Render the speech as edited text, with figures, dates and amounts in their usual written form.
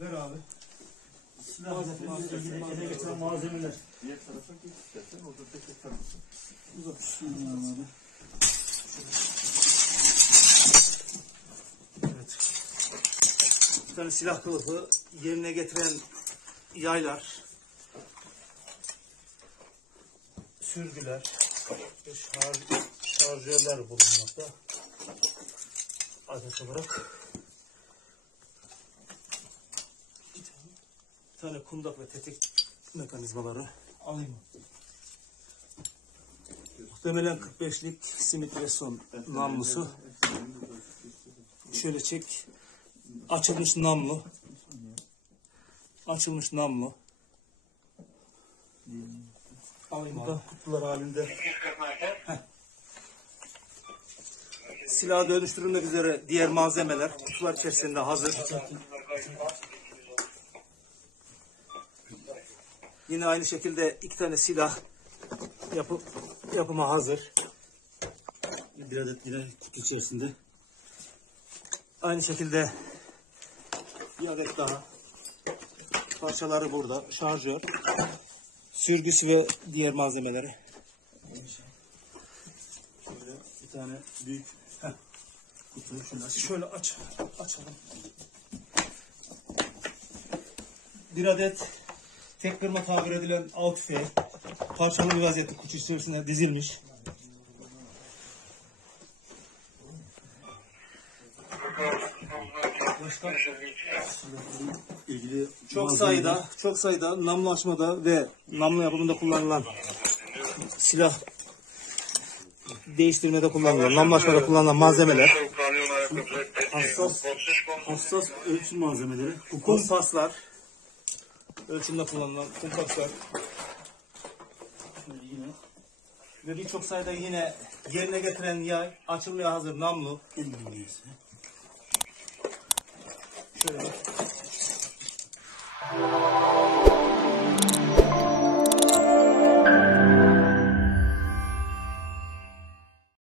Ver abi. Ele getiren malzemeler. Diğer tarafa geç istersen, orada tek tek tanırsın. Uzat üstünden abi. Evet. Bir tane silah kılıfı, yerine getiren yaylar, sürgüler, şarjörler bulunmakta. Adet olarak. Bir tane kundak ve tetik mekanizmaları. Alayım. Muhtemelen 45'lik Smith Wesson namlusu. Şöyle çek. Açılmış namlu. Açılmış namlu. Alayım Burada abi. kutular halinde. Silaha dönüştürülmek üzere diğer malzemeler kutular içerisinde hazır. Yine aynı şekilde 2 tane silah yapıma hazır. Bir adet yine kutu içerisinde. Aynı şekilde bir adet daha. Parçaları burada. Şarjör, sürgüsü ve diğer malzemeleri. Şöyle bir tane büyük kutu. Şöyle açalım. Bir adet tek kırma tabir edilen av tüfeği parçalı bir vaziyette kutu içerisinde dizilmiş. Başka ilgili çok sayıda namlu açmada ve namlu yapımında kullanılan silah değiştirmede kullanılan, namlu açmada kullanılan malzemeler, hassas ölçüm malzemeleri. kumpaslar, ölçümde kullanılan kumpaslar Şöyle yine ve birçok sayıda yine yerine getiren yay, açılmaya hazır namlu, el iğnesi.